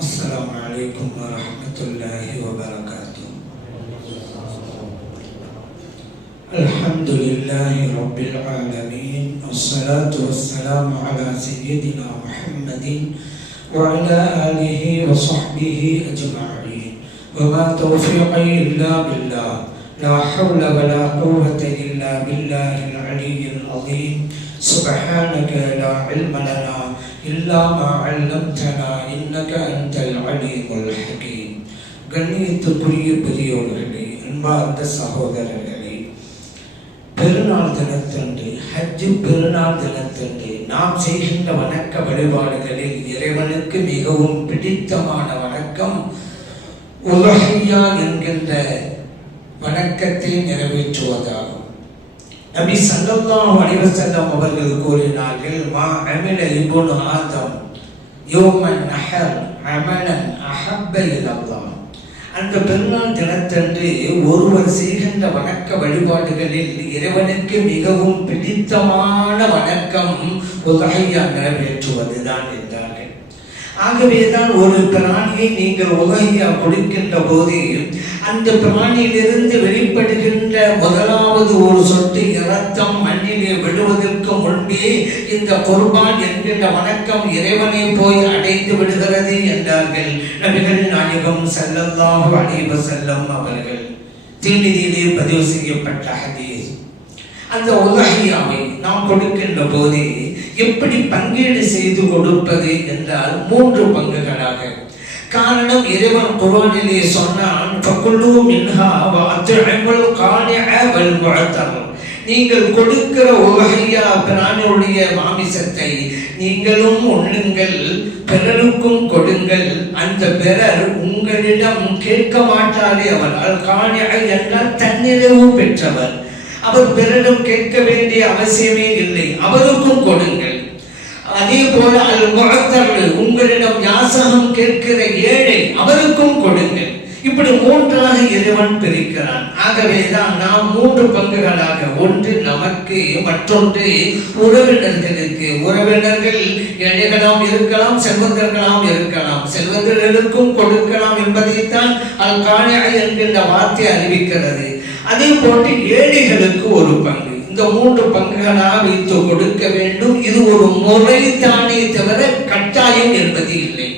السلام عليكم ورحمة الله وبركاته. الحمد لله رب العالمين، والصلاة والسلام على سيدنا محمد وعلى آله وصحبه أجمعين، وما توفيقي إلا بالله، لا حول ولا قوة إلا بالله العلي العظيم. سبحانك لا علم لنا إلا ما علمتنا إنك أنت العليم الحكيم. கண்ணியத்துக்குரிய பெரியோர்களே, அன்பார்ந்த சகோதரர்களே, பெருநாள் தினத்தன்று, ஹஜ் பெருநாள் தினத்தன்று நாம் செய்கின்ற வணக்க வழிபாடுகளில் இறைவனுக்கு மிகவும் பிடித்தமான வணக்கம் உலஹியா என்கின்ற வணக்கத்தை நிறைவேற்றுவதாகும். நபி ஸல்லல்லாஹு அலைஹி வஸல்லம் அவர்கள் கூறினார்கள், மா அமில இப்னு ஆதம் யௌமன் நஹர் அமலன் அஹப்ப இலல்லாஹ். அந்த பெருநாள் தினத்தன்று ஒருவர் செய்கின்ற வணக்க வழிபாடுகளில் இறைவனுக்கு மிகவும் பிடித்தமான வணக்கம் உலஹியா நிறைவேற்றுவதுதான் என்றார்கள். ஆகவேதான் ஒரு பிராணியை நீங்கள் உலஹியா கொடுக்கின்ற போது அந்த பிராணியிலிருந்து வெளிப்படுகின்ற முதலாவது ஒரு சொட்டு இரத்தம் மண்ணிலே விடுவதற்கு முன்பே இந்த குர்பான் என்கின்ற வணக்கம் இறைவனை போய் அடைந்து விடுகிறது என்றார்கள் நபிகள் நாயகம் ஸல்லல்லாஹு அலைஹி வஸல்லம் அவர்கள். திருமதியிலே பதிவு செய்யப்பட்ட ஹதீஸ். அந்த உலஹியாவை நாம் கொடுக்கின்ற போது எப்படி பங்கீடு செய்து கொடுப்பது என்றால் 3 பங்குகளாக. காரணம், இறைவன் குர்ஆனிலே சொன்னான், ஃபகுலு மின்ஹா வஅத்இமுல் கானிஅ வல் முஅத்தர். நீங்கள் கொடுக்கிற உலஹியா பிராணியுடைய மாமிசத்தை நீங்களும் உண்ணுங்கள், பிறருக்கும் கொடுங்கள். அந்த பிறர் உங்களிடம் கேட்க மாட்டாரே அவர். அல் கானிஅ என்றால் தன்னிறைவு பெற்றவர். அவர் பிறரிடம் கேட்க வேண்டிய அவசியமே இல்லை, அவருக்கும் கொடுங்கள். அதே போல அல் முஅத்தர், உங்களிடம் யாசகம் கேட்கிற ஏழை, அவருக்கும் கொடுங்கள். இப்படி 3ஆக இறைவன் பிரிக்கிறான். ஆகவேதான் நாம் 3 பங்குகளாக, ஒன்று நமக்கு, மற்றொன்று உறவினர்களுக்கு. உறவினர்கள் ஏழைகளாம் இருக்கலாம், செல்வந்தர்களாம் இருக்கலாம், செல்வந்தர்களுக்கும் கொடுக்கலாம் என்பதைத்தான் அல் கானிஅ என்கின்ற வார்த்தை அறிவிக்கிறது. அதே போன்று ஏழைகளுக்கு ஒரு பங்கு. இந்த 3 பங்குகளாக வைத்து கொடுக்க வேண்டும். இது ஒரு முறைதானே தவிர கட்டாயம் என்பது இல்லை.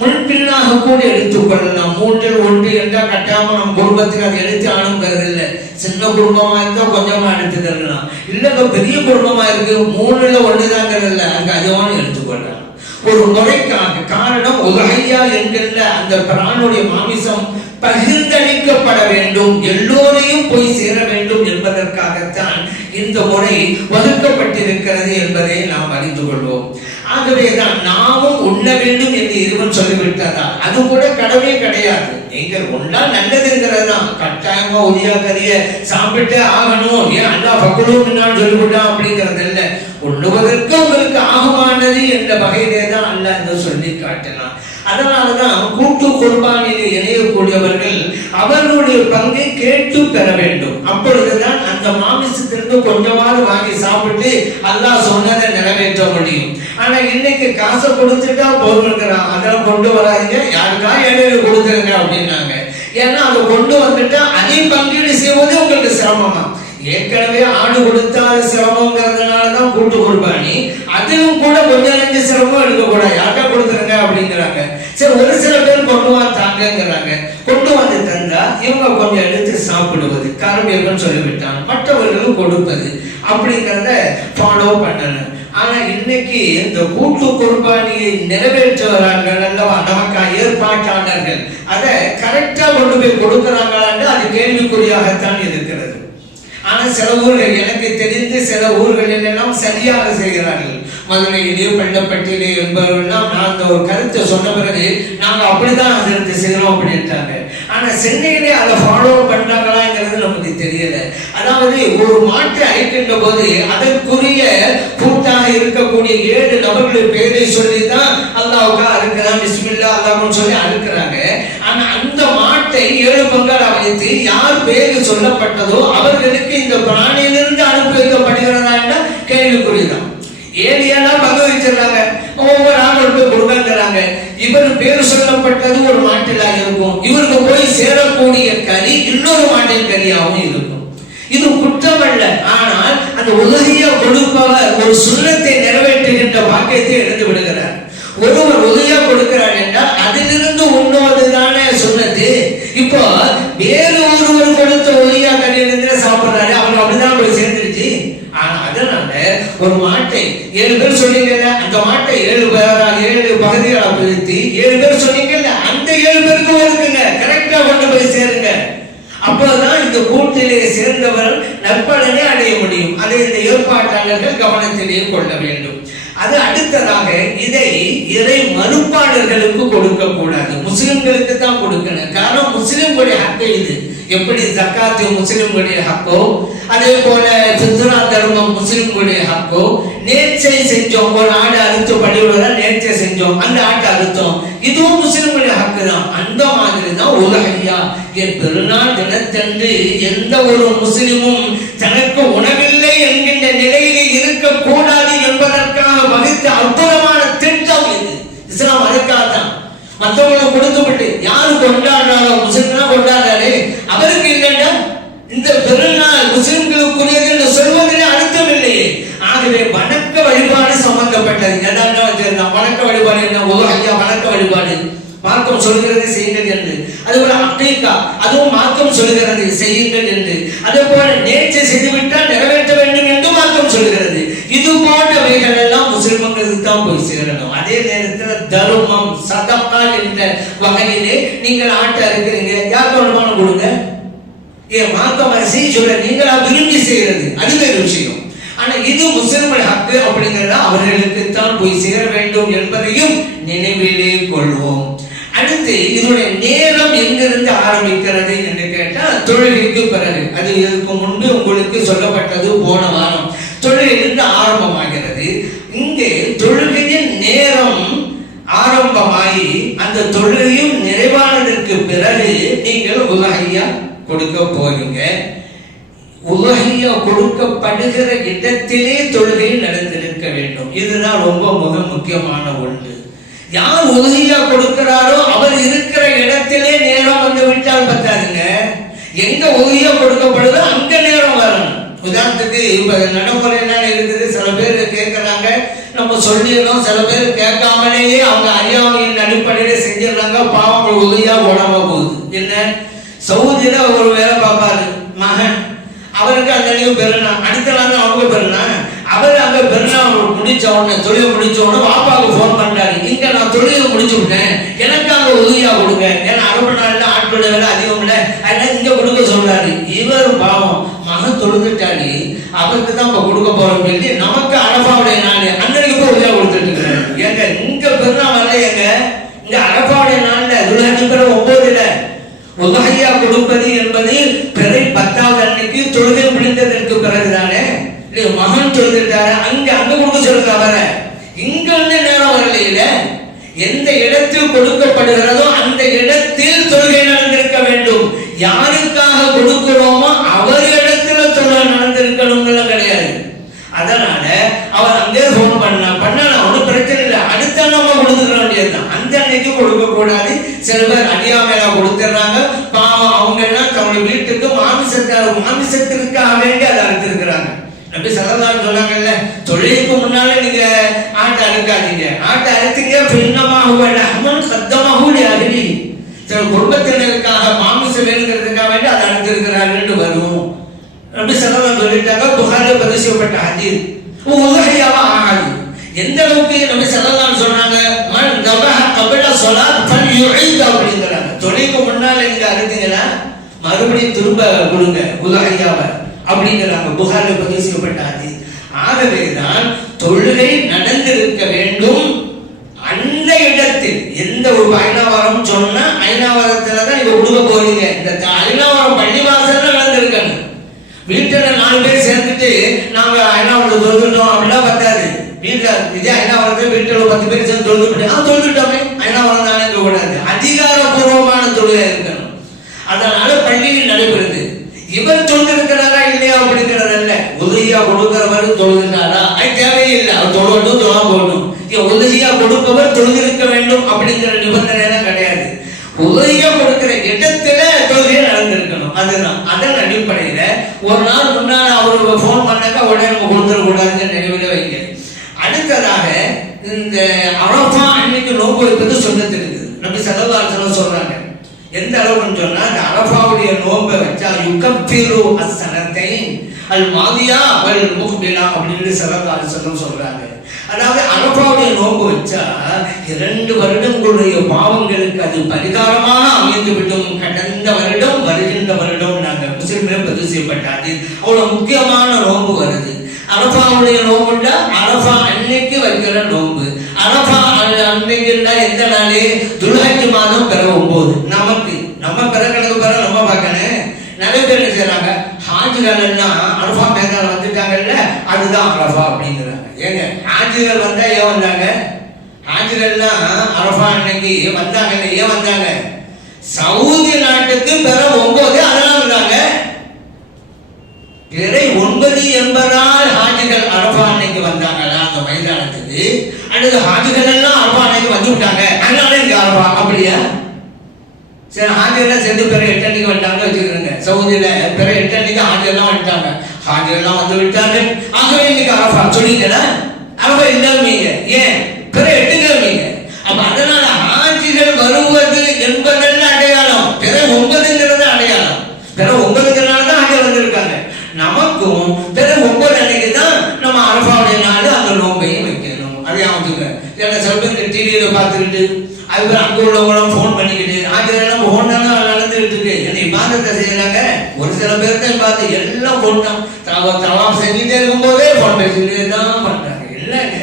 முன்பின்னாக கூட எடுத்துக்கொள்ளலாம். 3இல் 1 என்றால் கட்டாயமா நம் குடும்பத்துக்கு அதை எடுத்து ஆணுங்கிறது இல்லை. சின்ன குடும்பமா இருந்தா கொஞ்சமா எடுத்து தரலாம். இல்ல பெரிய குடும்பமா இருக்கு, 3ல் 1 தாங்கிறது, அங்க அதுவான எடுத்துக்கொள்ளலாம். ஒரு முறைக்காக. காரணம், உலஹியா என்கின்ற அந்த பிராணுடைய மாமிசம் பகிர்ந்தளிக்கப்பட வேண்டும், எல்லோரையும் போய் சேர வேண்டும் என்பதற்காகத்தான் இந்த முறை வகுக்கப்பட்டிருக்கிறது என்பதை நாம் அறிந்து கொள்வோம். ஆகவேதான் நாமும் உண்ண வேண்டும் என்று இறைவன் சொல்லிவிட்டதா, அது கூட கடமை கிடையாது. நீங்கள் உண்ணால் நல்லதுங்கிறதா, கட்டாயமா உரியா கறிய சாப்பிட்டு ஆகணும், ஏன் அல்லாஹ் ஃபகுலு சொல்லிவிட்டான் அப்படிங்கிறது இல்லை. உண்ணுவதற்கு உங்களுக்கு ஆகமானது என்ற வகையிலே தான் அல்லாஹ் இந்த சொல்லி காட்டினான். அதனாலதான் கூட்டு குர்பானிலே இணையக்கூடியவர்கள் அவர்களுடைய பங்கை கேட்டு பெற வேண்டும். அப்பொழுதுதான் அந்த மாமிசத்திலிருந்து கொஞ்சமாவது வாங்கி சாப்பிட்டு அல்லாஹ் சொன்னதை நிறைவேற்ற முடியும். ஆனா இன்னைக்கு காசை கொடுத்துட்டா போகிறான், அதெல்லாம் கொண்டு வராங்க, யாருக்கா ஏழைக்கு கொடுத்துருங்க அப்படின்னாங்க. ஏன்னா அதை கொண்டு வந்துட்டா அதை பங்கீடு செய்வது உங்களுக்கு சிரமமா. ஏற்கனவே ஆடு கொடுத்தா அது சிரமங்கிறதுனாலதான் கூட்டு குர்பானி. அதிலும் கூட கொஞ்சம் நெஞ்ச சிரமம் எடுக்கக்கூடாது, யாருக்கா கொடுத்துருங்க அப்படிங்கிறாங்க. சரி, ஒரு சில பேர் கொண்டு வாங்கிறாங்க. கொண்டு வந்து தந்தா இவங்க கொஞ்சம் எடுத்து சாப்பிடுவது, காரணியர்கள் சொல்லிவிட்டாங்க, மற்றவர்களும் கொடுப்பது அப்படிங்கிறத ஃபாலோ பண்ணணும். ஆனா இன்னைக்கு இந்த கூட்டு குர்பானியை நிறைவேற்றுகிறார்கள் அல்லவா, நமக்கு ஏற்பாட்டாளர்கள் அதை கரெக்டா கொண்டு போய் கொடுக்கிறாங்களான்னு அது கேள்விக்குறியாகத்தான் இருக்கிறது. ஆனா சில ஊர்கள், எனக்கு தெரிந்து சில ஊர்களில் எல்லாம் சரியாக செய்கிறார்கள். மதுரையிலே, பள்ளப்பட்டியிலே என்பவர்கள்லாம் நான் அந்த ஒரு கருத்தை சொன்ன பிறகு நாங்க அப்படிதான் அதை செய்யறோம் அப்படின்ட்டாங்க. ஆனா சென்னையிலே அதை ஃபாலோ பண்றாங்களாங்கிறது நமக்கு தெரியல. அதாவது ஒரு மாற்று அழைக்கின்ற போது அதற்குரிய கூட்டாக இருக்கக்கூடிய 7 நபர்கள் பேரை சொல்லிதான் அல்லாஹ்வுக்கா அறுக்கிறான், பிஸ்மில்லா அல்லாஹ்னு சொல்லி அறுக்கிறாங்க. ஆனா அந்த மாட்டை 7 பங்காக வைத்து யார் பேரு சொல்லப்பட்டதோ அவர்களுக்கு இந்த பிராணியிலிருந்து அனுப்பி வைக்கப்படுகிறதா என்ற கேள்விக்குறிதான். 7 பங்கு வச்சிருக்காங்க, ஒவ்வொரு ஆளுக்கு கொடுக்கறாங்க. இவர் பேர் சொல்லப்பட்டது ஒரு மாட்டிலாக இருக்கும், இவருக்கு போய் சேரக்கூடிய கறி இன்னொரு மாட்டின் கறியாகவும் இருக்கும். இது குற்றம் அல்ல. ஆனால் அந்த உதவியா கொடுப்பவர் ஒரு சுண்ணத்தை நிறைவேற்றுகின்ற பாக்கியத்தை இழந்து விடுகிறார். ஒருவர் உதவியா கொடுக்கிறார் என்றால் அதிலிருந்து உண்ணுவதுதானே சுண்ணத்து. இப்போ வேறு ஒருவர் கொடுத்த உதவியா கறியிலிருந்து சாப்பிடுறாரு, அவங்க அப்படிதான் போய் சேர்ந்துருச்சு. ஆனா அதனால ஒரு மாட்டை 7 பேர் சொன்னீங்கல்ல, அந்த மாட்டை 7 பகுதிகளாக பிரித்து 7 பேர் சொன்னீங்கல்ல, அந்த 7 பேருக்கும் இருக்குங்க, கரெக்டா கொண்டு போய் சேருங்க. அப்போதான் இந்த கூட்டிலே சேர்ந்தவர் நற்பலனை அடைய முடியும். அதை இந்த ஏற்பாட்டாளர்கள் கவனத்திலேயே கொள்ள வேண்டும். அது அடுத்ததாக இதை இறை மறுப்பாளர்களுக்கு கொடுக்க கூடாது, முஸ்லிம்களுக்கு தான் கொடுக்கணும். காரணம் முஸ்லிம்களுடைய ஹக்கு இது. எப்படி ஜக்காத்து முஸ்லிம்களுடைய ஹக்கோ, அதே போல ஃபித்ரா தர்மம் முஸ்லிம்களுடைய ஹக்கோ. நேர்ச்சை செஞ்சோம், ஒரு ஆடு அறுத்து பள்ளியோட நேர்ச்சை செஞ்சோம், அந்த ஆட்டை அறுத்தோம், இதுவும் முஸ்லிம்களுடைய ஹக்கு தான். அந்த மாதிரி தான் உலகையா பெருநாள் தினத்தன்று எந்த ஒரு முஸ்லிமும் தனக்கு உணவில்லை என்கின்ற நிலையிலே இருக்கக்கூடாது என்பதற்காக வகுத்த அற்புதமான திட்டம் இது. இஸ்லாம் அதுக்காகத்தான். மற்றவங்களுக்கு கொடுத்து விட்டு யாரு கொண்டாடுறாரோ, முஸ்லிம்னா கொண்டாடுறாரு, அவருக்கு இல்லைன்னா இந்த பெருநாள் முஸ்லிம்களுக்குரியது என்று சொல்வதிலே அர்த்தம் இல்லையே. ஆகவே வணக்க வழிபாடு சம்பந்தப்பட்டது. வணக்க வழிபாடு என்ன? ஐயா வணக்க வழிபாடு மார்க்கம் சொல்கிறது செய்யுங்கள் என்று. அதுபோல அக்ரீகா, அதுவும் மார்க்கம் சொல்கிறது செய்யுங்கள் என்று. அதே போல நேர்ச்சை செய்துவிட்டால் நிறைவேற்ற வேண்டும் என்று மார்க்கம் சொல்கிறது. இது போன்றவைகள் எல்லாம் முஸ்லிம்களுக்கு தான் போய் சேரணும். அதே நேரத்தில் தர்மம் சதகா என்ற வகையிலே நீங்கள் ஆட்டை இருக்கிறீங்க, யாருக்கு வருமானம் கொடுங்க, ஏன் மார்க்கம் அரசி சொல்ல நீங்களா விரும்பி செய்யறது, அது வேறு விஷயம். ஆனா இது முஸ்லிம்கள் ஹக்கு அப்படிங்கிறத அவர்களுக்கு தான் போய் சேர வேண்டும் என்பதையும் நினைவிலே கொள்வோம். அடுத்து இதனுடைய நேரம் எங்கிருந்து ஆரம்பிக்கிறது என்று கேட்டால் தொழுகைக்கு பிறகு. அது இதற்கு முன்பு உங்களுக்கு சொல்லப்பட்டது போன வாரம். தொழுகையிலிருந்து ஆரம்பமாகிறது. இங்கே தொழுகையின் நேரம் ஆரம்பமாகி அந்த தொழுகையும் நிறைவானதற்கு பிறகு நீங்கள் உலகையா கொடுக்க போறீங்க. உலகையா கொடுக்கப்படுகிற இடத்திலே தொழுகை நடந்திருக்க வேண்டும். இதுதான் ரொம்ப மிக முக்கியமான ஒன்று. யார் உதவியா கொடுக்கிறாரோ அவர் இருக்கிற இடத்திலே நேரம் வந்து விட்டால் பத்தாதுங்க. எங்க உதவியா கொடுக்கப்படுதோ அங்க நேரம் வரணும். உதாரணத்துக்கு இப்ப நடைமுறை என்ன இருக்குது, சில பேர் கேட்கிறாங்க, நம்ம சொல்லிடணும், சில பேர் கேட்காமலேயே அவங்க அறியாமையின் அடிப்படையில செஞ்சிடறாங்க. பாவம் உதவியா உடம்ப போகுது. என்ன சவுதியில ஒரு வேலை பார்ப்பாரு மகன், அவருக்கு அந்த அன்னைக்கு பெருனா, அடுத்த நாள் அவங்க பெருனா, அவர் அங்க பெருனா முடிச்ச உடனே தொழிலை முடிச்ச உடனே வாப்பாவுக்கு போன் பண்றாரு, இங்க நான் தொழிலை முடிச்சு விட்டேன், எனக்கு அங்க உதவியா கொடுங்க, ஏன்னா அரபு நாள்ல ஆட்களோட வேலை அதிகம் இல்லை, அதனால இங்க கொடுக்க சொல்றாரு. இவர் பாவம் மகன் தொழுதுட்டாரு, அவருக்கு தான் இப்ப கொடுக்க போறோம் சொல்லி நமக்கு அரபாவுடைய நாள் அன்னைக்கு போய் உதவியா கொடுத்துட்டு இருக்கிறாரு. ஏங்க இங்க பெருனா வரல, ஏங்க இங்க அரபாவுடைய நாள்ல துல்ஹஜ் 9 உதகையா கொடுப்பது என்பது பிறை 10வது அன்னைக்கு தொழுகை முடிந்ததற்கு பிறகுதானே. மகன் தொழுதுட்டாரு, அங்க கொடுக்க சொல்லுங்க. அவர இங்க வந்து நேரம் வரலையில, எந்த இடத்தில் கொடுக்கப்படுகிறதோ அந்த இடத்தில் தொழுகை நடந்திருக்க வேண்டும். யாருக்காக கொடுக்கிறோமோ அவர் இடத்துல தொழுகை நடந்திருக்கணும் கிடையாது. அதனால அவர் அங்கே போன் பண்ணலாம், ஒன்றும் பிரச்சனை இல்லை, அடுத்த நம்ம கொடுத்துக்க வேண்டியதுதான். அந்த அன்னைக்கு கொடுக்க கூடாது. சில பேர் அறியாமையா கொடுத்துறாங்க. பாவம் அவங்க எல்லாம் தன்னுடைய வீட்டுக்கு மாமிசத்திற்காக வேண்டி அதை அறுத்திருக்கிறாங்க. நபி ஸல்லல்லாஹு அலைஹி சொன்னாங்கல்ல, தொழுகைக்கு முன்னால நீங்க ஆட்டை அறுக்காதீங்க, ஆட்டை அறுத்தீங்க சில குடும்பத்தினருக்காக மாமிசம் வேணுங்கிறதுக்காக வேண்டி அதை அறுத்திருக்கிறார்கள் வரும். நபி ஸல்லல்லாஹு சொல்லிட்டாங்க. புகாரில பதிவு செய்யப்பட்ட ஹதீஸ் உலகையாவா ஆகாது. எந்த அளவுக்கு நபி ஸல்லல்லாஹு சொன்னாங்க, மன் தபஹ கப்ல ஸலாத் ஃபல்யுஈத் அப்படிங்கறாங்க. தொழுகைக்கு முன்னால நீங்க அறுத்தீங்கன்னா மறுபடியும் திரும்ப கொடுங்க உலகையாவ அப்படிங்கிறாங்க. புகாரில பதிவு செய்யப்பட்ட ஹதீஸ். ஆகவேதான் தொழுகை நடந்திருக்க வேண்டும் அந்த இடத்தில். எந்த ஒரு ஐநாவரம் சொன்னா ஐநாவரத்துல தான் நீங்க கொடுக்க போறீங்க. இந்த ஐநாவரம் பள்ளிவாசல்ல நடந்திருக்கணும். வீட்டுல 4 பேர் சேர்ந்துட்டு நாங்க ஐநாவரத்தை தொழுதுட்டோம் அப்படிலாம் பத்தாது. வீட்டுல இதே ஐநாவரத்துல வீட்டுல 10 பேர் சேர்ந்து தொழுதுட்டோமே ஐநாவரம் தானே கூடாது. அதிகாரப்பூர்வமான தொழுகை இருக்கணும். அதனால பள்ளியில் நடைபெறுது. இவர் தொழுதிருக்கிறாரா இல்லையா அப்படிங்கிறது அல்ல. உதவியா கொடுக்கிறவரு தொழுதுட்டாரா, அது தேவையில்லை, அவர் தொழுவ போட்டும் துவா போடணும். உதவியா கொடுப்பவர் தொழுதிருக்க வேண்டும் அப்படிங்கிற நிபந்தனை எல்லாம் கிடையாது. உதவியா கொடுக்கிற இடத்துல தொழுகை நடந்திருக்கணும். அதுதான். அதன் அடிப்படையில ஒரு நாள் முன்னாள் அவருக்கு போன் பண்ணாக்கா உடனே நம்ம கொடுத்துடக்கூடாதுன்னு நினைவில் வைங்க. அடுத்ததாக இந்த அரஃபா அன்னைக்கு நோன்பு வைப்பது சுன்னத்து இருக்குது. நபி ஸல்லல்லாஹு அலைஹி வஸல்லம் சொல்றாங்க. எந்த அளவுன்னு சொன்னா இந்த அரஃபாவுடைய நோன்பை வச்சா யுகஃபிரு அஸ்ஸனத்தைன் அல் மாதியா வல் முக்பிலா அப்படின்னு ஸல்லல்லாஹு அலைஹி வஸல்லம் சொல்றாங்க. அதாவது அரஃபாவுடைய நோன்பு வச்சா 2 வருடங்களுடைய பாவங்களுக்கு அது பரிகாரமாக அமைந்து விடும். கடந்த வருடம் வருகின்ற வருடம் நாங்கள் முஸ்லிம்கள் பதிவு செய்யப்பட்டாது. அவ்வளவு முக்கியமான நோன்பு வருது. அரஃபாவுடைய நோம்புண்டா அரஃபா அன்னைக்கு வைக்கிற நோம்பு. அரஃபா அன்னைக்குண்டா எந்த நாளே துல்ஹஜ் மாதம் பிற 9. நமக்கு நம்ம பிறக்கணக்கு பிற நம்ம பார்க்கணும். நிறைய பேர் என்ன செய்யறாங்க, ஹாஜிகள் எல்லாம் அரஃபா மேதான வந்துட்டாங்கல்ல அதுதான் அரஃபா அப்படிங்கிறாங்க. ஏங்க ஹாஜிகள் வந்தா ஏன் வந்தாங்க? ஹாஜிகள் எல்லாம் அரஃபா அன்னைக்கு வந்தாங்க. ஏன் வந்தாங்க? சவுதி நாட்டுக்கு பிற 9 அதெல்லாம் வந்தாங்க. பிறை 9 என்பதால் ஹாஜிகள் அரஃபா அன்னைக்கு வந்தாங்களா அந்த மைதானத்துக்கு? அடுத்து ஹாஜிகள் எல்லாம் அரஃபா அன்னைக்கு வந்து விட்டாங்க, அதனால இங்க அரஃபா அப்படியா? சரி, ஹாஜிகள் சேர்ந்து பிற 8 அன்னைக்கு வந்துட்டாங்க வச்சுக்கிறேங்க. சவுதியில பிற 8 அன்னைக்கு ஹாஜிகள் வந்துட்டாங்க, ஹாஜிகள் எல்லாம் வந்து விட்டாங்க. ஆகவே இன்னைக்கு அரஃபா சொல்லிங்களா? அரஃபா இல்லைங்க. ஏன்? பிற 8 அப்ப அதனால ஹாஜிகள் வருவது என்பதெல்லாம் அடையாளம். பிற 9ங்கிறது அடையாளம். பிற 9ங்கிறனால தான் ஹாஜிகள் வந்திருக்காங்க. நமக்கும் பிற 9 அன்னைக்கு தான் நம்ம அரஃபாவுடைய நாள் அந்த நோம்பையும் வைக்கணும். அதே அமைச்சுங்க. ஏன்னா சில பேருக்கு டிவியில பார்த்துக்கிட்டு அதுக்கு அங்கே உள்ளவங்களும் ஃபோன் பண்ணிக்கிட்டு ஆகியெல்லாம் ஃபோன் தானே நடந்துகிட்டு இருக்கு. என்ன இபாதத்தை செய்யறாங்க. ஒரு சில பேர் தான் பார்த்து எல்லாம் ஃபோன் தான் தவாப் செஞ்சுட்டே இருக்கும்போதே ஃபோன் பேசிக்கிட்டே தான் பண்றாங்க. இல்லைங்க,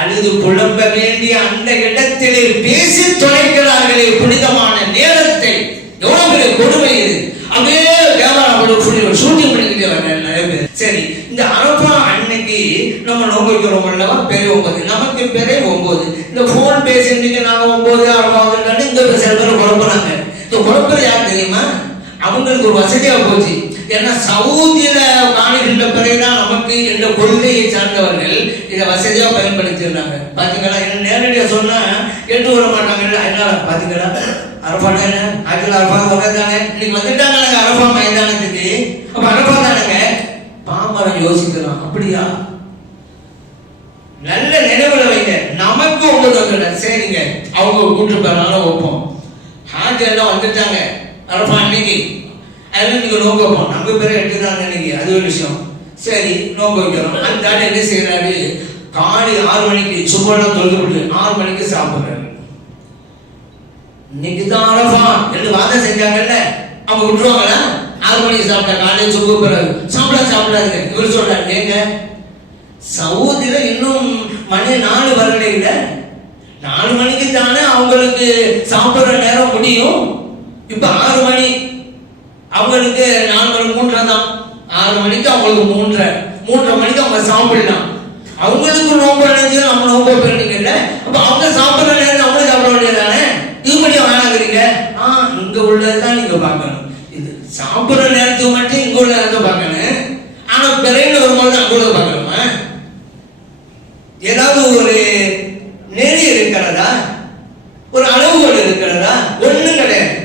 அழுது புலம்ப வேண்டிய அந்த இடத்திலே பேசி தொலைக்கிறார்களே புனிதமான நேரத்தை. எவ்வளவு பெரிய கொடுமை இது. அப்படியே வியாபாரம் ஷூட்டிங் பண்ணிக்கிட்டே வர நிறைய பேர். சரி, இந்த அரஃபா அன்னைக்கு நம்ம நோன்பு வைக்கிறோம் அல்லவா? பிறை 9. நமக்கு பிறை 9. இந்த போன் பேசிட்டு நாங்க 9 அரஃபா இந்த சில பேர் குழப்பறாங்க. இந்த குழப்பம் யார் தெரியுமா? அவங்களுக்கு ஒரு வசதியா போச்சு. ஏன்னா சவுதியில காணுகின்ற பிறைதான் நமக்கு என்ற கொள்கையை சார்ந்தவர்கள் இதை வசதியா பயன்படுத்திடுறாங்க. பாத்தீங்களா? என்ன நேரடியா சொன்னா கேட்டு வர மாட்டாங்க. அதனால பாத்தீங்களா அரஃபா தானே, ஆக்சுவலா அரஃபா தானே இன்னைக்கு வந்துட்டாங்க அரஃபா மைதானத்துக்கு. அப்ப அரஃபா தானங்க பாமரம் யோசிக்கலாம். அப்படியா? நல்ல நினைவுல வைங்க. நமக்கு 9 சரிங்க, அவங்க கூட்டு போனாலும் வைப்போம். ஹாஜ் எல்லாம் வந்துட்டாங்க அரஃபா அன்னைக்கு, அதெல்லாம் நீங்க நோம்பு வைப்போம். நம்ம பேரை 8 தான் இன்னைக்கு, அது ஒரு விஷயம். சரி, நோம்பு வைக்கிறோம். அந்த ஆள் என்ன செய்யறாரு, காலை 6 மணிக்கு சும்மெல்லாம் தொழுது 6 மணிக்கு சாப்பிடுறாரு. இன்னைக்கு தான் அரஃபா என்று வாதம் செஞ்சாங்கல்ல, அவங்க விட்டுருவாங்களா? 6 மணிக்கு சாப்பிட்டா காலையில் சுப்பு பிறகு சாப்பிடாதுங்க. இவர் சொல்றாரு, ஏங்க சவுதியில இன்னும் மணி 4 வரல. இல்ல 4 மணிக்கு தானே அவங்களுக்கு சாப்பிடுற நேரம் முடியும். இப்ப 6 மணி அவங்களுக்கு 4 மணி 3:30 தான். 6 மணிக்கு அவங்களுக்கு 3:30 மணிக்கு அவங்க சாப்பிடலாம். அவங்களுக்கு நோம்பு அடைஞ்சு நம்ம நோம்பு போயிருந்தீங்கல்ல, அப்ப அவங்க சாப்பிடுற நேரம் அவங்களும் சாப்பிட வேண்டியதானே? இதுபடியா வேணாங்கிறீங்க. இங்க உள்ளதான் நீங்க பார்க்கணும். இது சாப்பிடுற நேரத்துக்கு மட்டும் இங்க உள்ள நேரத்தை பார்க்கணும். ஆனா பிறைன்னு வரும்போது அங்க உள்ள பார்க்கணுமா? ஏதாவது ஒரு நெறி இருக்கிறதா? ஒரு அளவுகள் இருக்கிறதா? ஒண்ணும் கிடையாது.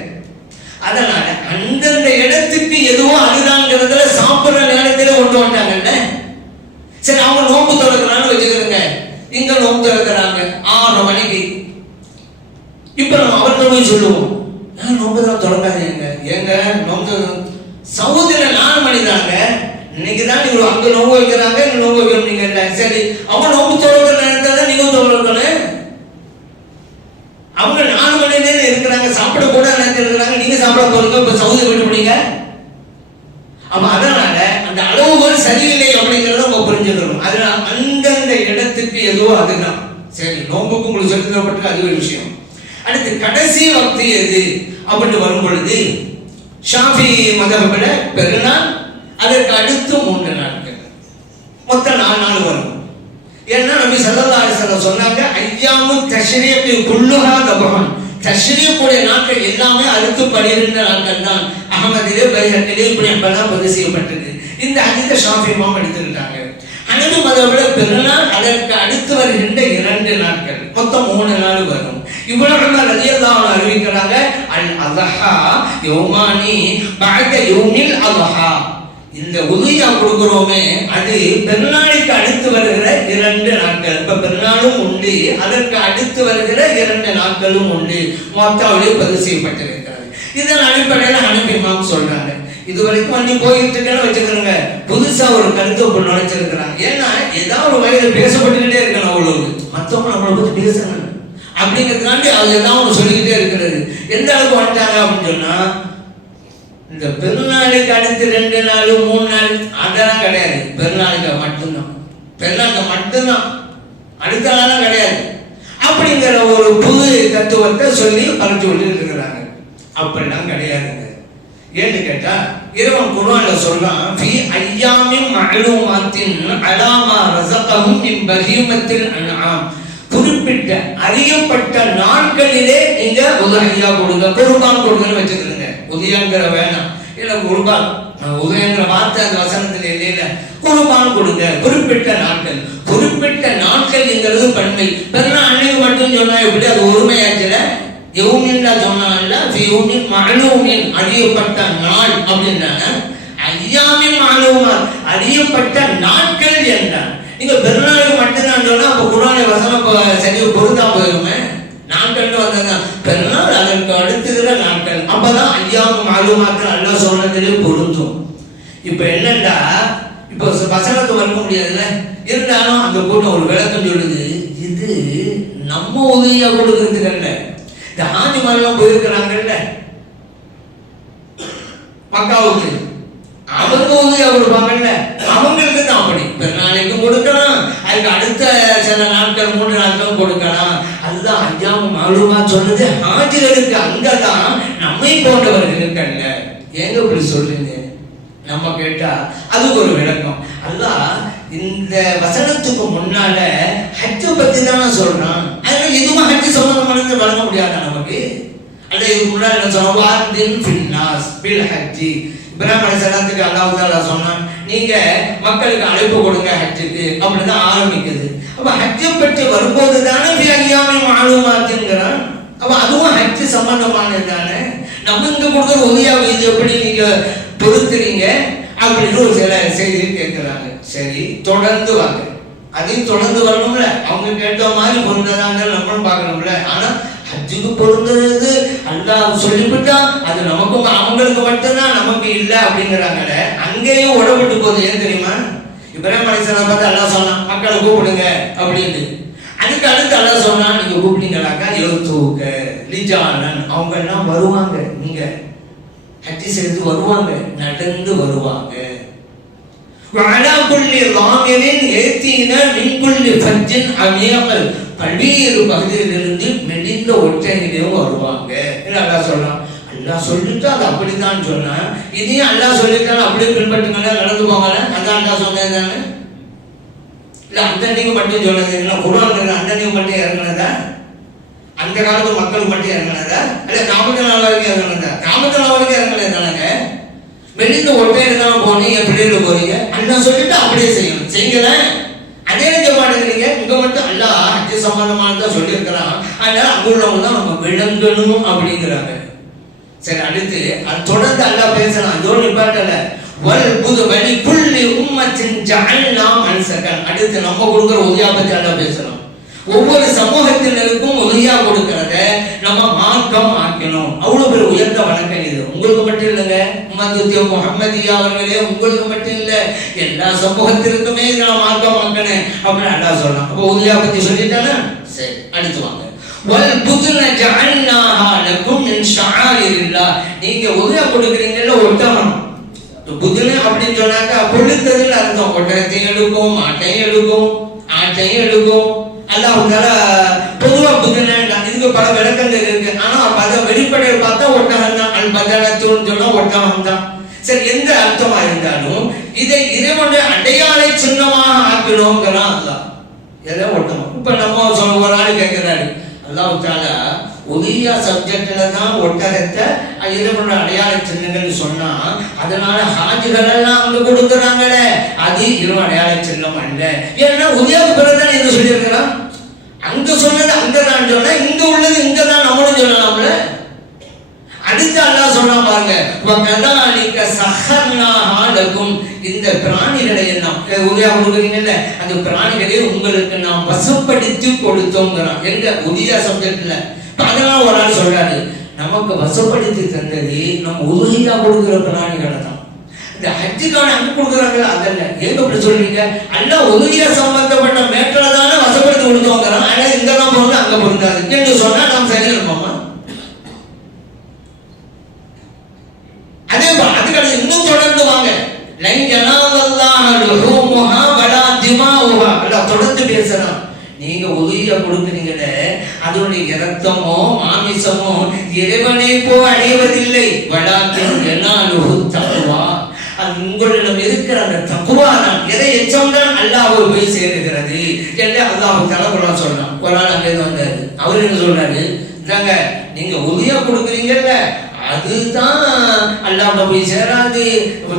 அதனால அந்தந்த இடத்துக்கு எதுவும் அதுதான்ங்கிறதுல சாப்பிடுற நேரத்திலே கொண்டு வந்தாங்கல்ல. சரி, அவங்க நோம்பு திறக்கிறான்னு வச்சுக்கிறோங்க. இங்க நோம்பு திறக்கிறாங்க 6 மணிக்கு. இப்ப நம்ம அவர்கிட்ட போய் சொல்லுவோம், நோம்பு தான் தொடங்காதீங்க. ஏங்க நோம்பு சவுதியில 4 மணி தாங்க. இன்னைக்குதான் நீங்க அங்க நோம்பு வைக்கிறாங்க, இங்க நோம்பு வைக்கணும். நீங்க இல்ல சரி, அவங்க நோம்பு தொடங்குற நேரத்தை தான் நீங்க தொடங்கணும். அவங்க 4 மணி நேரம் இருக்கிறாங்க, சாப்பிட கூட நேரத்தில் இருக்கிறாங்க. நீங்க சாப்பிட போறீங்க, இப்ப சவுதி விட்டு போனீங்க. அப்ப அதனால அந்த அளவுகள் சரியில்லை அப்படிங்கறத நம்ம புரிஞ்சுக்கணும். அதனால அந்தந்த இடத்துக்கு எதுவோ அதுதான் சரி. நோம்புக்கு உங்களுக்கு சொல்லி தரப்பட்ட அது ஒரு விஷயம். அடுத்து கடைசி வக்து எது அப்படின்னு வரும் பொழுது ஷாஃபி மதஹ்புல பெருநாள், அதற்கு அடுத்து 3 நாட்கள், மொத்தம் 4 நாள் வரும். ஏன்னா நபி ஸல்லல்லாஹு அலைஹி வஸல்லம் சொன்னாங்க, ஐயாமு தஷ்ரீக் குல்லுஹா தபஹன். தஷ்ரீக்குடைய நாட்கள் எல்லாமே அடுத்து 12 நாட்கள் தான். அஹ்மதிலே பைஹக்கிலே இப்படி பதிவு செய்யப்பட்டது. இந்த ஹதீஸை ஷாஃபி இமாம் எடுத்துக்கிட்டாங்க. ஹனபி மதத்தில் பெருநாள் அதற்கு அடுத்து வருகின்ற 2 நாட்கள், மொத்தம் 3 நாள் வரும். இப்ராஹிம் ரலியல்லாஹு அன்ஹு அறிவிக்கிறாங்க, அல் அத்ஹா யௌமானி பஅத யௌமில் அத்ஹா. இந்த உதவியா கொடுக்கிறோமே அது பெருநாளுக்கு அடுத்து வருகிற 2 நாட்கள். இப்ப பெருநாளும் உண்டு, அதற்கு அடுத்து வருகிற 2 நாட்களும் உண்டு. மொத்தாவிலே பதிவு செய்யப்பட்டிருக்கிறது. இதன் அடிப்படையில் ஹனபி இமாம் சொல்றாங்க. இதுவரைக்கும் பண்ணி போயிட்டு இருக்கேன்னு வச்சுக்கிறோங்க, புதுசா ஒரு கருத்தை நுழைச்சிருக்கிறாங்க. ஏன்னா ஏதாவது ஒரு வகையில் பேசப்பட்டுக்கிட்டே இருக்கணும், அவ்வளவு மற்றவங்க நம்மளை பத்தி பேசணும் அப்படிங்கிறதுனாண்டி அது எல்லாம் ஒன்று சொல்லிக்கிட்டே இருக்கிறது. எந்த அளவுக்கு வந்துட்டாங்க அப்படின்னு சொன்னா, இந்த பெருநாளுக்கு அடுத்து 2 நாள் 3 நாள் அதெல்லாம் கிடையாது. பெருநாளுக்கு மட்டும்தான், பெருநாளுக்கு மட்டும்தான், அடுத்த நாளும் கிடையாது அப்படிங்கிற ஒரு புது தத்துவத்தை சொல்லி பறிச்சு விட்டு இருக்கிறாங்க. அப்படிலாம் கிடையாதுங்க. ஏன்னு கேட்டா இறைவன் குர்ஆன்ல சொல்றான், ஃபீ அய்யாமின் மஅலூமாத்தின் அலாமா ரஸகஹும் மின் பஹீமத்தில் அன்ஆம். குறிப்பிட்ட அறியப்பட்ட நாட்களிலே நீங்க உதஹியா கொடுங்க, குர்பான் கொடுங்கன்னு வச்சுக்கிறீங்க. உதயங்கிற வேணாம், இல்ல குர்பான் உதயங்கிற வார்த்தை அந்த வசனத்துல இல்லையில, குர்பான் கொடுங்க குறிப்பிட்ட நாட்கள். குறிப்பிட்ட நாட்கள்ங்கிறது பன்மை. பெருநாள் அன்னைக்கு மட்டும் சொன்னா எப்படி அது ஒருமையாச்சுல? யௌமின்ல சொன்னால யௌமின் மஅலூமின் அறியப்பட்ட நாள் அப்படின்னா, அய்யாமின் மஅலூமாத் அறியப்பட்ட நாட்கள் என்றார். நீங்க பெருநாளுக்கு மட்டும்தான் சொன்னா அப்ப குர்ஆன் வசனம் சரியா பொருந்தா போயிருமே. நாட்கள் வந்ததான் பெருநாள், அதற்கு அடுத்துகிற நாட்கள், அப்பதான் அய்யாம் மஅலூமாத் அல்லாஹ் சொன்னதிலே பொருந்தும். இப்ப என்னண்டா, இப்போ வசனத்தை வர்க்க முடியாதுல்ல, இருந்தாலும் அந்த கூட்டம் ஒரு விளக்கம் சொல்லுது, இது நம்ம உதவியா கொடுக்கறதுக்கு அல்ல. இந்த ஹாஜிமாரெல்லாம் போயிருக்கிறாங்கல்ல மக்காவுக்கு, அவங்க உதவியா கொடுப்பாங்கல்ல, அவங்களுக்கு தான் அப்படி பெருநாளைக்கும் கொடுக்கலாம், அதுக்கு அடுத்த சில நாட்கள் 3 நாட்கள் கொடுக்கலாம். அதுதான் அய்யாம் மஅலூமாத் சொன்னது ஹாஜிகளுக்கு. அங்கதான் நம்மை போன்றவர்களுக்கு அல்ல. ஏங்க இப்படி சொல்றீங்க? நம்ம கேட்டா அதுக்கு ஒரு விளக்கம். அல்லாஹ் இந்த வசனத்துக்கு முன்னால ஹஜ்ஜை பத்தி தானே சொல்றான். அதனால எதுவும் ஹஜ்ஜு சம்பந்தமானது வழங்க முடியாதா நமக்கு? அல்ல இதுக்கு முன்னாடி என்ன சொன்னோம், வார்தின் ஃபின்னாஸ் பில் ஹஜ்ஜி. இப்ராஹிம் அலைஹிஸ்ஸலாத்துக்கு அல்லாஹ் தஆலா சொன்னான், நீங்க மக்களுக்கு அழைப்பு கொடுங்க ஹஜ்ஜுக்கு, அப்படிதான் ஆரம்பிக்குது. அப்ப ஹஜ்ஜை பற்றி வரும்போது தானே ஃபி அய்யாமின் மஅலூமாத்ங்கிறான். அப்ப அதுவும் ஹஜ்ஜு சம்பந்தமானது தானே. நம்ம இங்க கொடுக்குற உதவியாக இது எப்படி நீங்க பொறுத்துறீங்க அப்படின்னு ஒரு சில செய்தி கேட்கிறாங்க. சரி, தொடர்ந்து வாங்க, அதையும் தொடர்ந்து வரணும்ல. அவங்க கேட்ட மாதிரி பொருந்ததாங்க நம்மளும் பார்க்கணும்ல. ஆனா ஹஜ்ஜுக்கு பொருந்தது அல்லாஹ் சொல்லிவிட்டா அது நமக்கும் அவங்களுக்கு மட்டும்தான், நமக்கு இல்லை அப்படிங்கிறாங்கல்ல. அங்கேயும் உடம்பட்டு போகுது. ஏன் தெரியுமா? இப்ராஹிம் அலைஹிஸ்ஸலாம் பார்த்து அல்லாஹ் சொன்னான், மக்களை கூப்பிடுங்க அப்படின்னு. அதுக்கு அடுத்து அல்லாஹ் சொன்னா, நீங்க கூப்பிட்டீங்களாக்கா எழுத்தூக்க லிஜானன், அவங்க எல்லாம் வருவாங்க, நீங்க ஹஜ்ஜி செய்து வருவாங்க, நடந்து வருவாங்க. வஅலா குல்லி ضامرின் ஏத்தீன மின் குல்லி ஃபஜ்ஜின் அமீகல், பல்வேறு பகுதியிலிருந்து மெலிந்த ஒற்றையிலும் வருவாங்க. அல்லாஹ் சொல்றான். அல்லாஹ் சொல்லிட்டு அது அப்படித்தான் சொன்னா, இதையும் அல்லாஹ் சொல்லிட்டாலும் அப்படியே பின்பற்றுங்க, நடந்து போங்க. அதான் அல்லாஹ் சொன்னது தானே. இல்ல அந்த நீங்க மட்டும் சொன்னது இல்லை, குர்ஆன் அந்த நீங்க மட்டும் இறங்கினதா? அந்த காலத்து மக்கள் மட்டும் இறங்கினதா? இல்ல காமத்து நாள் வரைக்கும் இறங்கினதா? காமத்து நாள் வரைக்கும் இறங்கினது தானங்க. வெளியில ஒட்டையில தான் போனீங்க, பிள்ளைல போறீங்க, அண்ணா சொல்லிட்டு அப்படியே செய்யணும். செய்யல அதே நினைக்க மாட்டேங்கிறீங்க. இங்க மட்டும் அல்லாஹ் ஹஜ் சம்பந்தமானதான் சொல்லியிருக்கிறான், அதனால அங்க உள்ளவங்க தான் நம்ம விளங்கணும் அப்படிங்கிறாங்க. சரி, அடுத்து அது தொடர்ந்து அல்லாஹ் பேசலாம். அதோடு நிப்பாட்டல. வல் புது வலி புள்ளி உம்மத்தின் ஜஅல்னா மன்சகன். அடுத்து நம்ம கொடுக்குற உதவியா பத்தி அல்லாஹ் பேசலாம். ஒவ்வொரு சமூகத்தினருக்கும் உதவியா கொடுக்கறத நம்ம மார்க்கம் ஆக்கணும். அவ்வளவு பெரிய உயர்ந்த வணக்கம் இது. உங்களுக்கு மட்டும் இல்லைங்க, முஹம்மதியா அவர்களே, உங்களுக்கு மட்டும் இல்ல, எல்லா சமூகத்திற்குமே நான் மார்க்கம் ஆக்கணும் அப்படின்னு அல்லாஹ் சொல்லலாம். அப்போ உதவியா பத்தி சொல்லிட்டானா? சரி, அடுத்து வாங்க. வல் புதுன ஜஅல்னாஹா லகும் மின் ஷஆயிரில்லாஹ். நீங்க உதவியா கொடுக்குறீங்கல்ல ஒட்டகம், புதுன அப்படின்னு சொன்னாக்கா கொளுத்ததுன்னு அர்த்தம். ஒட்டகத்தையும் எடுக்கும், மாட்டையும் எடுக்கும், ஆட்டையும் எடுக்கும். அல்லாஹ் பொதுவா புதுன, இதுக்கு பல விளக்கங்கள் இருக்கு. ஆனா அதை வெளிப்படையை பார்த்தா ஒட்டகம் தான். அல் பதனத்துன்னு சொன்னா ஒட்டகம் தான். சரி, எந்த அர்த்தமா இருந்தாலும் இதை இறைவனுடைய அடையாள சின்னமாக ஆக்கணுங்கிறான் அல்லாஹ். எதை ஒட்டகம். இப்ப நம்ம சொல்ல ஒரு ஆள் கேட்கிறாரு, அல்லாஹ் தஆலா உதயா சப்ஜெக்ட்ல தான் ஒட்டகத்தை இறைவனோட அடையாள சின்னங்கள் சொன்னா, அதனால ஹாஜிகள் எல்லாம் அங்க கொடுக்குறாங்களே அது இறைவன் அடையாள சின்னம் அல்ல. ஏன்னா உதயாவுக்கு பிறகுதான் என்ன சொல்லியிருக்கிறான், அங்க சொன்னது அங்கதான் சொன்னா, இங்க உள்ளது இங்கதான் நம்மளும் சொல்லலாம்ல. அடுத்து அல்லாஹ் சொல்றா பாருங்க, வகதாலிக சஹர்னாஹா லகும், இந்த பிராணிகளை எல்லாம் உதயா கொடுக்குறீங்கல்ல, அந்த பிராணிகளை உங்களுக்கு நாம் வசப்படுத்தி கொடுத்தோங்கிறான். எங்க உதயா சப்ஜெக்ட்ல. அதனால ஒரு ஆள் சொல்றாரு, நமக்கு வசப்படுத்தி தந்தது நம்ம உதயா கொடுக்குற பிராணிகளை தான். இந்த ஹஜ்ஜுக்கான அங்க கொடுக்குறாங்க அதல்ல. ஏங்க அப்படி சொல்றீங்க? அல்லாஹ் உதயா சம்பந்தப்பட்ட மேட்டரை தானே வசப்படுத்தி கொடுத்தோங்கிறான். ஆனா இங்கெல்லாம் பொருள் அங்க பொருந்தாது என்று சொன்னா நாம் சரியா இருப்போமா? அதே அதுக்கு இன்னும் தொடர்ந்து வாங்க, தொடர்ந்து பேசலாம். நீங்க உதவியா கொடுக்குறீங்களே, அதனுடைய இரத்தமோ மாமிசமோ இறைவனை போ அடைவதில்லை. அது உங்களிடம் இருக்கிற அந்த தக்குவா தான், எதை எச்சம் தான் அல்லாஹ்வை போய் சேருகிறது என்று அல்லாஹ் தலகுலா சொன்னான். ஒரு நாள் அங்கே வந்தாரு, அவர் என்ன சொல்றாரு, நீங்க உதவியா கொடுக்குறீங்கல்ல, அதுதான் அல்லாஹ்விட போய் சேராது,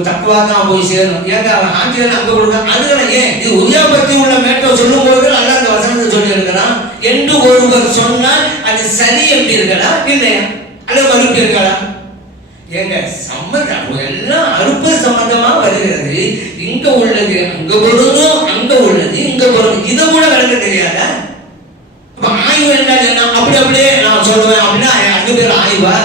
தக்குவா தான் போய் சேரும். ஏங்க ஆட்சிகள் அங்க கொடுக்க அதுகளை ஏன் இது உதயா பத்தி உள்ள மேட்டை சொல்லும் போது அல்லாஹ் அந்த வசனத்தை சொல்லி இருக்கிறான் என்று ஒருவர் சொன்னால் அது சரி எப்படி இருக்கலாம் இல்லையா, அல்லது மறுப்பு இருக்கலாம்? ஏங்க சம்மந்தம் எல்லாம் அறுப்பு சம்பந்தமா வருகிறது. இங்க உள்ளது அங்க பொருந்தும், அங்க உள்ளது இங்க பொருந்தும். இதை கூட விளக்க தெரியாத ஆய்வு என்றால் என்ன? அப்படி அப்படியே நான் சொல்லுவேன் அப்படின்னா அங்க பேர் ஆய்வா?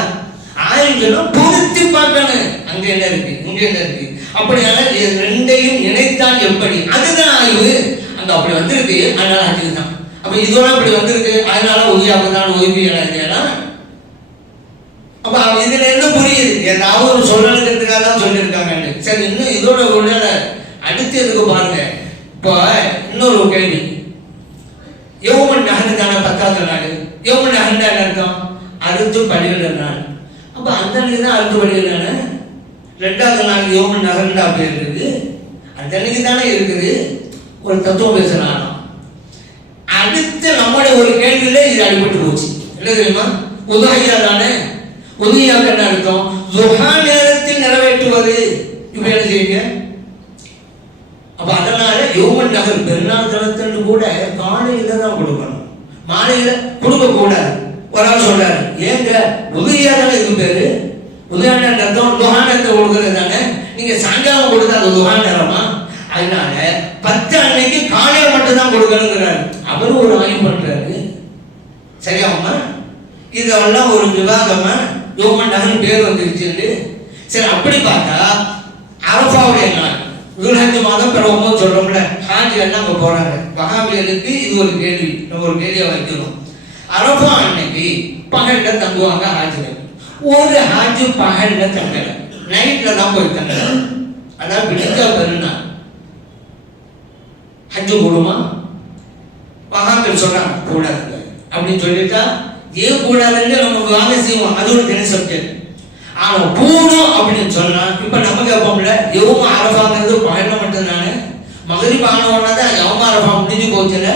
ஆய்வுகளும் பொருத்தி பார்க்கணும், அங்க என்ன இருக்கு இங்க என்ன இருக்கு. அப்படியான ரெண்டையும் இணைத்தால் எப்படி, அதுதான் ஆய்வு. அங்க அப்படி வந்திருக்கு அதனால அதுதான். அப்ப இதோட அப்படி வந்திருக்கு அதனால உதவியாகத்தான் ஓய்வியெல்லாம். அப்ப இதுல என்ன புரியுது, ஏதாவது ஒரு சொல்லணுங்கிறதுக்காக தான் சொல்லியிருக்காங்க. சரி, இன்னும் இதோட உடல அடுத்து எதுக்கு பாருங்க. இப்போ இன்னொரு கேள்வி, யௌமுன் நஹ்ருக்கான 10வது நாள். யௌமுன் நஹ்ர் என்ன அர்த்தம்? அறுத்து பலியிடுற நாள். அப்ப அந்த அன்னைக்கு தான் அறுத்து பலியிடுறான. 2வது நாள் யௌமுன் நஹ்ருண்டா பேர் இருக்குது, அந்த அன்னைக்கு தானே இருக்குது. ஒரு தத்துவம் பேசுறாங்க. அடுத்து நம்முடைய ஒரு கேள்வியில இது அடிபட்டு போச்சு. என்ன தெரியுமா? உதவியா தானே. உதவியாக என்ன அர்த்தம்? துஹா நேரத்தில் நிறைவேற்றுவது. இப்ப என்ன செய்யுங்க? அப்ப அதனால யௌமுன் நஹர் பெருநாள் தினத்தன்று கூட காலையில தான் கொடுக்கணும், மாலையில கொடுக்க கூடாது. ஒரு ஆள் சொல்றாரு, ஏங்க உதவியா தானே இது பேரு, உதவியான அர்த்தம் துஹா நேரத்தை கொடுக்கறது தானே, நீங்க சாயங்காலம் கொடுத்தா அது துஹா நேரமா? அதனால 10 அன்னைக்கு காலையில மட்டும் தான் கொடுக்கணுங்கிறாரு. அவரு ஒரு ஆய்வு பண்றாரு. சரியாமா? இதெல்லாம் ஒரு விவாதமா யௌமுன் நஹர் பேர் வந்துருச்சு. சரி, அப்படி பார்த்தா அரஃபாவுடைய நாள் துல்ஹஜ் மாதம் பிறகு சொல்றோம்ல, ஹாஜிகள் அங்க போறாங்க. வஹாபியர்களுக்கு இது ஒரு கேள்வி, நம்ம ஒரு கேள்வியை வைக்கணும். அரஃபா அன்னைக்கு பகல்ல தங்குவாங்க ஹாஜிகள். ஒரு ஹாஜி பகல்ல தங்கல, நைட்ல தான் போய் தங்கல. அதான் பிடிச்ச பெருநாள். ஹஜ்ஜு கூடுமா? வஹாபிகள் சொல்றாங்க கூடாது அப்படின்னு சொல்லிட்டா, ஏன் கூடாதுன்னு நம்ம வாங்க செய்வோம், அது ஒரு தனி சப்ஜெக்ட். ஆனா கூடும் அப்படின்னு சொன்னா, இப்ப நம்ம கேட்போம்ல, யௌம அரஃபாங்கிறது பகல்ல மட்டும் தானே, மகரிப் ஆன உடனே தான் யௌம அரஃபா முடிஞ்சு போச்சுல.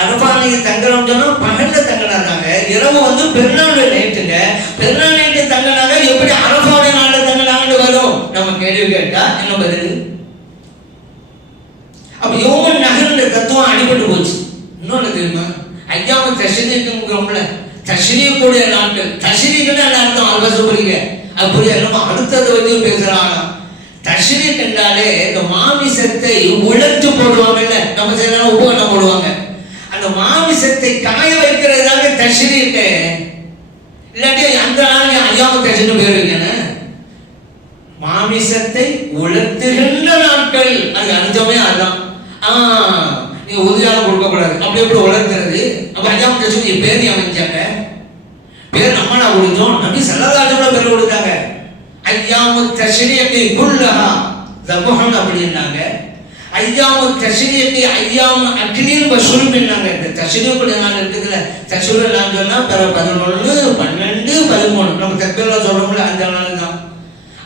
அரஃபா நீங்க தங்கணும் சொன்னா பகல்ல தங்கினாங்க, இரவு வந்து பெருநாள் நைட்டுங்க. பெருநாள் நைட்டு தங்கினாங்க, எப்படி அரஃபாவுடைய நாள்ல தங்கினாங்கன்னு வரும்? நம்ம கேள்வி கேட்டா என்ன பதில்? அப்ப யௌமுன் நஹ்ர்ன்ற தத்துவம் அடிபட்டு போச்சு. இன்னொன்னு தெரியுமா? ஐயாம தஷ்ரீக்குங்கிறோம்ல, தஷ்ரீக்குடைய நாட்கள். தஷ்ரீக்குன்னா என்ன அர்த்தம்? அல்வா சொல்றீங்க அப்படி நம்ம அடுத்ததை வச்சு பேசுறாங்க. தஷ்ரீக் என்றாலே இந்த மாமிசத்தை உலர்த்து போடுவாங்கல்ல, நம்ம சில உபகரணம் போடுவாங்க. அந்த மாமிசத்தை காய வைக்கிறதுனால தஷ்ரீக். இல்லாட்டி அந்த நாள் ஐயாம தஷ்ரீக் பேர் வைக்கணும். மாமிசத்தை உலர்த்துகின்ற நாட்கள், அதுக்கு அர்த்தமே அதுதான். நீங்க உதவியாக கொடுக்க கூடாது. அப்படி எப்படி உலர்த்துறது? அப்ப ஐயாம தஷ்ரீக் பேர் அமைச்சாங்க, பேர் நம்மளா கொடுத்தோம். நபி ஸல்லல்லாஹு அலைஹி வஸல்லம் பேர் கொடுத்தாங்க. ஐயாமு தஷ்ரீகி குல்லஹா தபஹன் அப்படின்னாங்க. ஐயாமு தஷ்ரீகி ஐயாமு அக்லின் வ ஷுர்பின்னாங்க. இந்த தஷ்ரீகுடைய நாள் இருக்குதுல, தஷ்ரீகுல் நாள் சொன்னா 11, 12, 13 நம்ம தக்பீர்ல சொல்றோம்ல, அந்த நாள் தான்.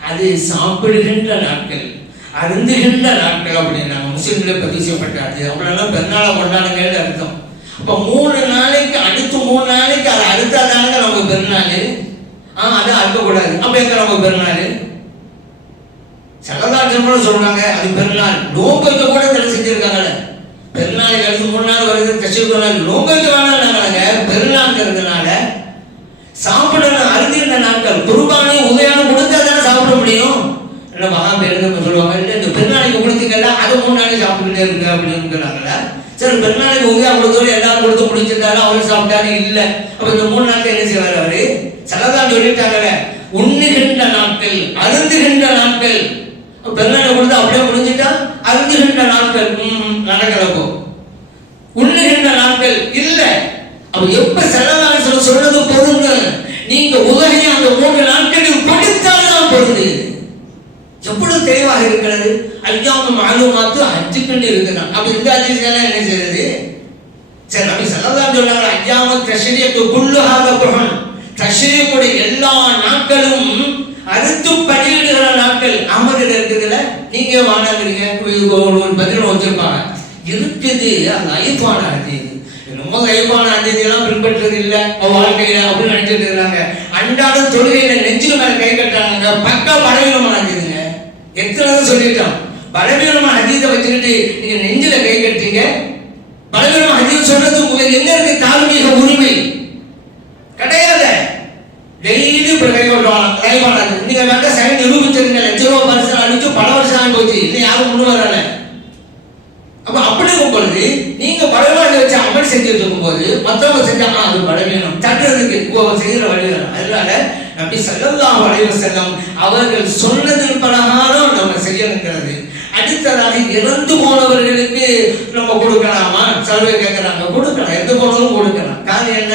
அது சாப்பிடுகின்ற நாட்கள், அருந்துகின்ற நாட்கள் அப்படின்னாங்க. முஸ்லிம்களே பதிவு செய்யப்பட்டாது. அவங்களெல்லாம் பெருநாளை கொண்டாடுங்கன்னு அர்த்தம். இப்போ 3 நாளைக்கு அடுத்து 3 நாளைக்கு அதை அடுத்தாதாங்க நம்ம பெருநாள். அதை அறுக்கக்கூடாது. அப்ப எங்க நம்ம பெருநாள்? சகலாட்சம் சொல்றாங்க அது பெருநாள். நோன்பு வைக்க கூட தடை செஞ்சிருக்காங்கல்ல. பெருநாளைக்கு அடுத்து 3 நாள் வருது, தஷ்ரீக் நாள். நோன்பு வைக்க வேணாம்னாங்க. பெருநாள்ங்கிறதுனால சாப்பிடணும். அருந்தின நாட்கள் குர்பானி உதயானம் கொடுத்தா தானே சாப்பிட முடியும். இல்லை மகா பேருந்து சொல்லுவாங்க, இல்லை இந்த பெருநாளைக்கு கொடுத்தீங்கல்ல அது 3 நாளைக்கு சாப்பிட்டுட்டே இருக்கு அப்படின்னுங்கிறாங்கல்ல. சரி, பெருநாளைக்கு உதயா கொடுத்தோம் எல்லாரும் கொடுத்து முடிச்சிருந்தாரு, அவரு சாப்பிட்டாரு இல்லை. அப்ப இந்த 3 நாட்கள் என்ன செய்வார் அவரு? சலதான் சொல்லிட்டாங்கல்ல, உண்ணுகின்ற நாட்கள், அருந்துகின்ற நாட்கள். பெருநாளை கொடுத்து அப்படியே முடிஞ்சிட்டா அருந்துகின்ற நாட்கள் நடக்கிறப்போ உண்ணுகின்ற நாட்கள் இல்லை. அப்ப எப்ப செலவாக சொல்றது பொருங்க, நீங்க உதகையை அந்த 3 நாட்களில் கொடுத்தால்தான் பொருது. எவ்வளவு தெளிவாக இருக்கிறது. ஐயாம மாலுமாத்து ஹஜ்ஜுக்குன்னு இருக்குதான். அப்ப இந்த ஹஜ்ஜெல்லாம் என்ன செய்யறது? சரி, நபி ஸல்லல்லாஹு அலைஹி வஸல்லம் ஐயாம தஷ்ரீக் குல்லுஹா குர்ஆன், தஷ்ரீக்குடைய எல்லா நாட்களும் அறுத்து பலியிடுகிற நாட்கள் அமரில் இருக்குதுல. நீங்க வானாங்கிறீங்க, ஒரு பதில் வச்சிருப்பாங்க இருக்குது. அது ஐப்பான ஹதீஸ். ரொம்ப கைப்பான அஞ்சதியெல்லாம் பின்பற்றது இல்லை வாழ்க்கையில அப்படின்னு நினைச்சிட்டு இருக்காங்க. அன்றாட தொழுகையில நெஞ்சில மேல கை கட்டுறாங்க. பக்கா பலவீனமான அஞ்சதுங்க. எத்தனை சொல்லிட்டோம், பலவீனமான அஜீத்தை வச்சுக்கிட்டு நீங்க நெஞ்சில கை கட்டுறீங்க. பலவீனமான அஜீத் சொல்றது உங்களுக்கு என்ன இருக்கு? தார்மீக உரிமை கிடையாது. டெய்லி கை கொட்டுவாங்க. கைப்பான நீங்க வேண்டாம் சைன் நிரூபிச்சிருங்க. லட்சம் பரிசு அடிச்சு பல வருஷம் ஆகி போச்சு, இன்னும் யாரும் முன்னு வரல. அப்ப அப்படி இருக்கும்போது நீங்க பலவான வச்சு அமல் செஞ்சுட்டு இருக்கும் போது மற்றவங்க செஞ்சா அது பலவீனம் தட்டுறதுக்கு செய்கிற வழிகள். அதனால நபி ஸல்லல்லாஹு அலைஹி வஸல்லம் அவர்கள் சொன்னதன் பிரகாரம் நம்ம செய்யணுங்கிறது. அடுத்ததாக இறந்து போனவர்களுக்கு நம்ம கொடுக்கலாமா? சர்வே கேட்கிறாங்க. கொடுக்கலாம், எந்த போனவரும் கொடுக்கலாம். காரணம் என்ன?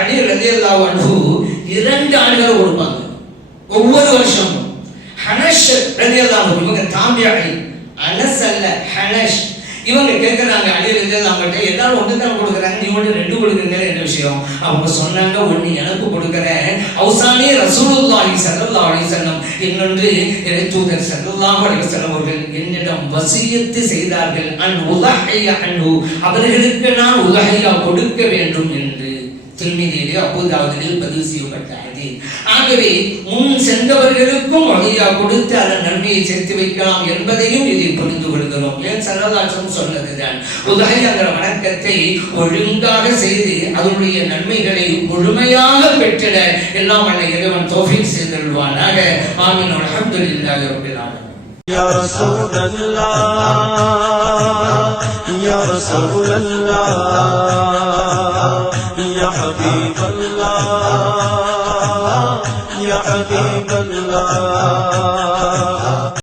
அலி ரலியல்லாஹு அன்ஹு 2 ஆடுகளை கொடுப்பாங்க ஒவ்வொரு வருஷமும். ஹனஷ் ரலியல்லாஹு அன்ஹு இவங்க தாபியீ, அனஸ் அல்ல ஹனஷ். இவங்க கேட்கிறாங்க அலி ரலியல்லாஹு அன்ஹு, எல்லாரும் ஒன்று தான் கொடுக்குறாங்க, நீ ஒன்று 2 கொடுக்குறீங்க, என்ன விஷயம்? அவங்க சொன்னாங்க, ஒன்று எனக்கு கொடுக்குறேன், அவுசானி ரசூலுல்லாஹி ஸல்லல்லாஹு அலைஹி வஸல்லம், இன்னொன்று தூதர் ஸல்லல்லாஹு அலைஹி வஸல்லம் அவர்கள் என்னிடம் வசியத்து செய்தார்கள், அன் உலஹிய அன்ஹு, அவர்களுக்கு நான் உலஹியா கொடுக்க வேண்டும் என்று திருமிதியிலே அபூதாவுதில் பதிவு செய்யப்பட்ட ஹதீஸ். ஆகவே முன் சென்றவர்களுக்கும் வகையா கொடுத்து அதன் நன்மையை சேர்த்து வைக்கலாம் என்பதையும் இதை புரிந்து கொள்கிறோம். ஏன் சரதாசம் சொன்னதுதான், உதகைங்கிற வணக்கத்தை ஒழுங்காக செய்து அதனுடைய நன்மைகளை முழுமையாக பெற்றிட எல்லாம் வல்ல இறைவன் தௌஃபீக் செய்தருள்வானாக. ஆமீன். அல்ஹம்துலில்லாஹி ரப்பில் ஆலமீன். யா ரசூலல்லாஹ், யா ரசூலல்லாஹ், யா ஹபீபல்லாஹ், யா ஹபீபல்லாஹ்.